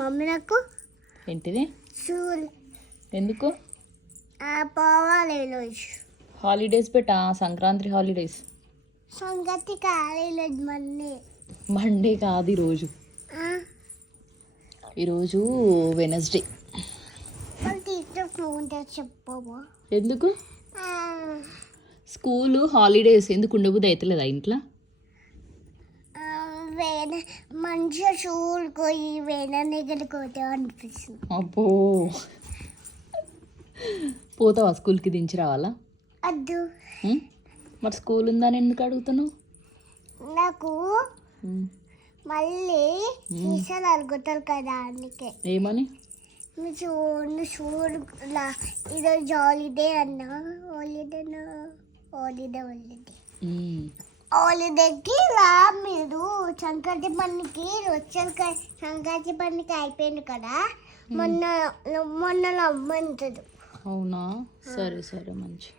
mummy నాకు ఏంటిది school ఎందుకు పోవాలి ఈరోజు హాలిడేస్ పెట్టా సంక్రాంతి హాలిడేస్ సంగతి కాలేదు మండే కాదు ఈరోజు వెనస్డే టీచర్ ఫోన్ చేసి చెప్పవా ఎందుకు స్కూలు హాలిడేస్ ఎందుకు ఉండబుద్ది అవుతలేదా ఇంట్లో మంచిగా చూడుకోయి వేరే దగ్గరికి పోతే అనిపిస్తుంది అబ్బో పోతావా స్కూల్కి దించి రావాలా అద్దు మరి స్కూల్ ఉందని ఎందుకు అడుగుతున్నావు నాకు మళ్ళీ టీచర్ అడుగుతారు కదా అందుకే ఏమని చూడు ఈరోజు హాలిడే అన్నా హాలిడేకి రా మీరు సంక్రాంతి పండుగకి వచ్చారు సంక్రాంతి పండుగ అయిపోయింది కదా మొన్న రమ్మంటాడు అవునా సరే సరే మంచి